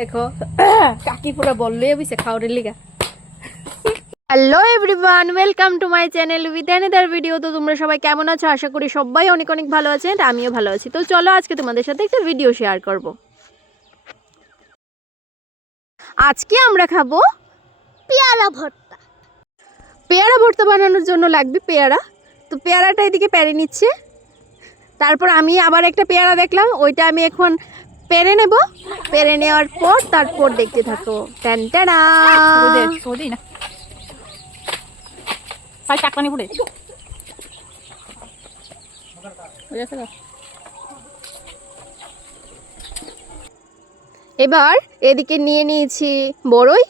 দেখো, কাকি পুরো বললেই বুঝছে খাওয়ারের লিগা। Hello everyone welcome to my channel with another video তো তোমরা সবাই কেমন আছো? আশা করি সবাই অনেক অনেক ভালো আছেন আমিও ভালো আছি। তো চলো আজকে তোমাদের সাথে একটা ভিডিও শেয়ার করব। আজকে আমরা খাব পেয়ারা ভর্তা। পেয়ারা ভর্তা বানানোর জন্য লাগবে পেয়ারা। তো পেয়ারাটা এদিকে প্যারে নিচ্ছে। তারপর আমি আবার একটা পেয়ারা দেখলাম, ওইটা আমি এখন পেরে নেব। পেরে নেওয়ার পর তারপর দেখতে থাকো। ট্যান ট্যাডা সোদি না। সাই চাক পানি পড়ে। এবার এদিকে নিয়ে নিয়েছি বড়ই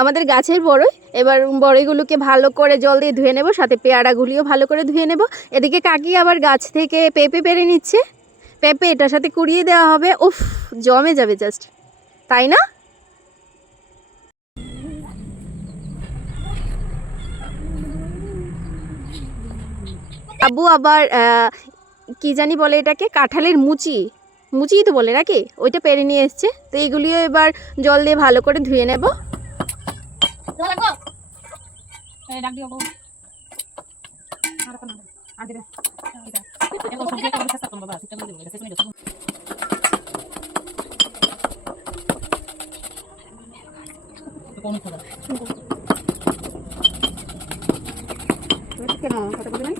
আমাদের গাছের বড়ই। এবার বড়ইগুলোকে ভালো করে জল দিয়ে ধুয়ে নেব সাথে পেয়ারাগুলিও ভালো করে ধুয়ে নেব। এদিকে কাকি আবার গাছ থেকে পেঁপে পেরে নিচ্ছে। পেঁপে এটার সাথে কুড়িয়ে দেওয়া হবে। উফ, জমে যাবে জাস্ট তাই না? আব্বু আবার কি জানি বলে এটাকে? কাঁঠালের মুচি। মুচিই তো বলে নাকি? ওইটা পেরে নিয়ে এসছে। তো এইগুলিও এবার জল দিয়ে ভালো করে ধুয়ে নেব। আর কোন আর দিবে এটা সবজি একটা চেষ্টা করব বাবা সেটা বলে দেবো এটা শেষ কোন খোদা কেন কথা বলে নাই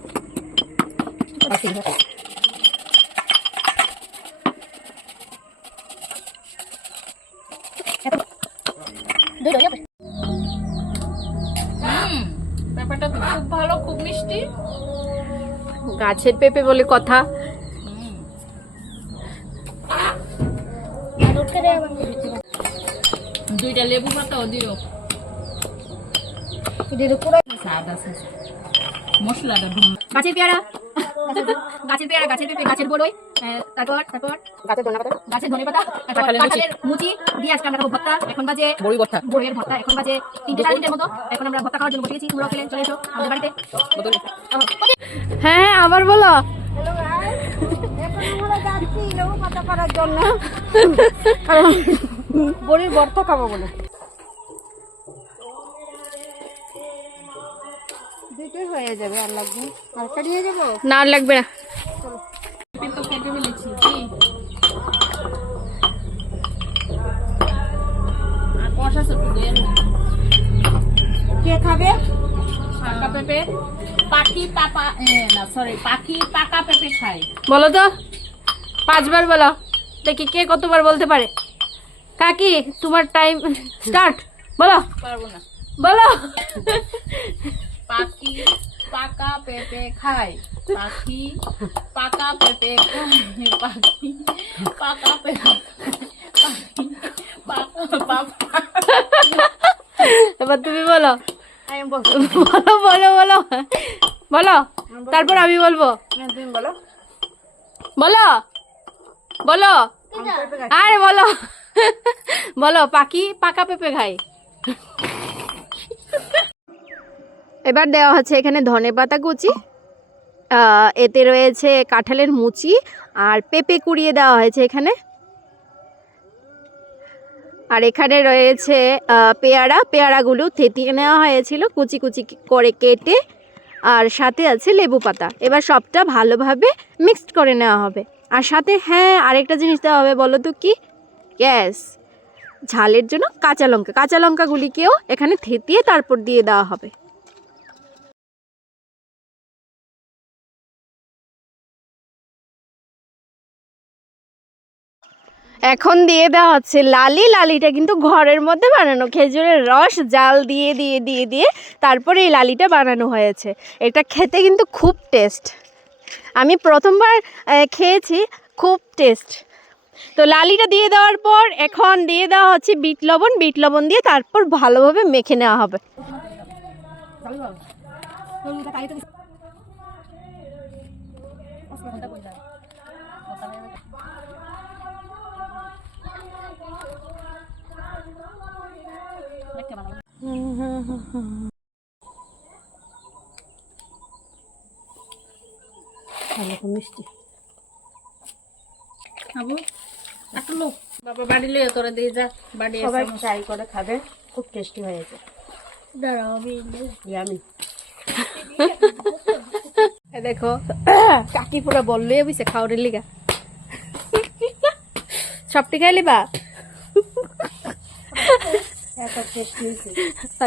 হুম ব্যাপারটা তো খুব ভালো খুব মিষ্টি গাছের পেঁপে বলে কথা। দুইটা লেবু পাতাও আছে। মশলাটা গাছের পেয়ারা। গাছের পেয়ারা গাছের পেঁপে গাছের বড়ই। তারপর তারপর গাছের ধনে পাতা? গাছের ধনে পাতা কাঁঠালের মুচি। দিয়ে আজকে আমরা খাব ভর্তা। এখন বাজে বড়ি ভর্তা। বড়ির ভর্তা। এখন বাজে তিনটে সাড়ে তিনটের মতো। এখন আমরা ভর্তা খাওয়ার জন্য বসে গেছি তোমরাও খেলে চলে এসো আমাদের বাড়িতে। হ্যাঁ আবার বলো। আমরা যাচ্ছি লেবু পাতা করার জন্য। বড়ির ভর্তা খাব বলে। দুটোই হয়ে যাবে আর লাগবে যাব? না আর লাগবে না। কে খাবে? পাকা পেঁপে? পাখি পাপা না সরি পাখি পাকা পেঁপে খায়। বলো তো। পাঁচবার বলো। দেখি কে কতবার বলতে পারে। কাকি তোমার টাইম স্টার্ট বলো। পারব না। বলো। পাখি পাকা পেঁপে খায়। পাখি পাকা পেঁপে খায়। পাখি পাকা পেঁপে পাখি পাকা পাপা। এবার তুমি বলো। বলো বলো বলো। বলো তারপর আমি বলব। বলো। বলো বলো। আরে বলো। বলো পাখি পাকা পেঁপে খায়। এবার দেওয়া হচ্ছে এখানে ধনে পাতা কুচি এতে রয়েছে কাঁঠালের মুচি আর পেঁপে কুড়িয়ে দেওয়া হয়েছে এখানে। আর এখানে রয়েছে পেয়ারা। পেয়ারাগুলো থেতিয়ে নেওয়া হয়েছিল, কুচি কুচি করে কেটে, আর সাথে আছে লেবু পাতা। এবার সবটা ভালোভাবে মিক্সড করে নেওয়া হবে। আর সাথে হ্যাঁ আরেকটা জিনিস দেওয়া হবে, বলো তো কি? গ্যাস ঝালের জন্য কাঁচা লঙ্কা। কাঁচা লঙ্কাগুলিকেও এখানে থেতিয়ে তারপর দিয়ে দেওয়া হবে। এখন দিয়ে দেওয়া হচ্ছে লালি। লালিটা কিন্তু ঘরের মধ্যে বানানো। খেজুরের রস, জাল দিয়ে দিয়ে দিয়ে দিয়ে তারপরে এই লালিটা বানানো হয়েছে। এটা খেতে কিন্তু খুব টেস্ট আমি প্রথমবার খেয়েছি, খুব টেস্ট তো লালিটা দিয়ে দেওয়ার পর এখন দিয়ে দেওয়া হচ্ছে বিট লবণ। বিট লবণ দিয়ে তারপর ভালোভাবে মেখে নেওয়া হবে। মিষ্টি। খাব একটু লোক বাবা বাড়ি লিয়ে তোরা দিয়ে যা বাড়ি সবাই ট্রাই করে খাবে খুব টেস্টি হয়েছে দাঁড়াও আমি ইয়ামি। দেখো কাকি পুরো বললে বুঝছে খাওয়ারের লিগা। সবটি খাইলি বা? এত টেস্টি আচ্ছা।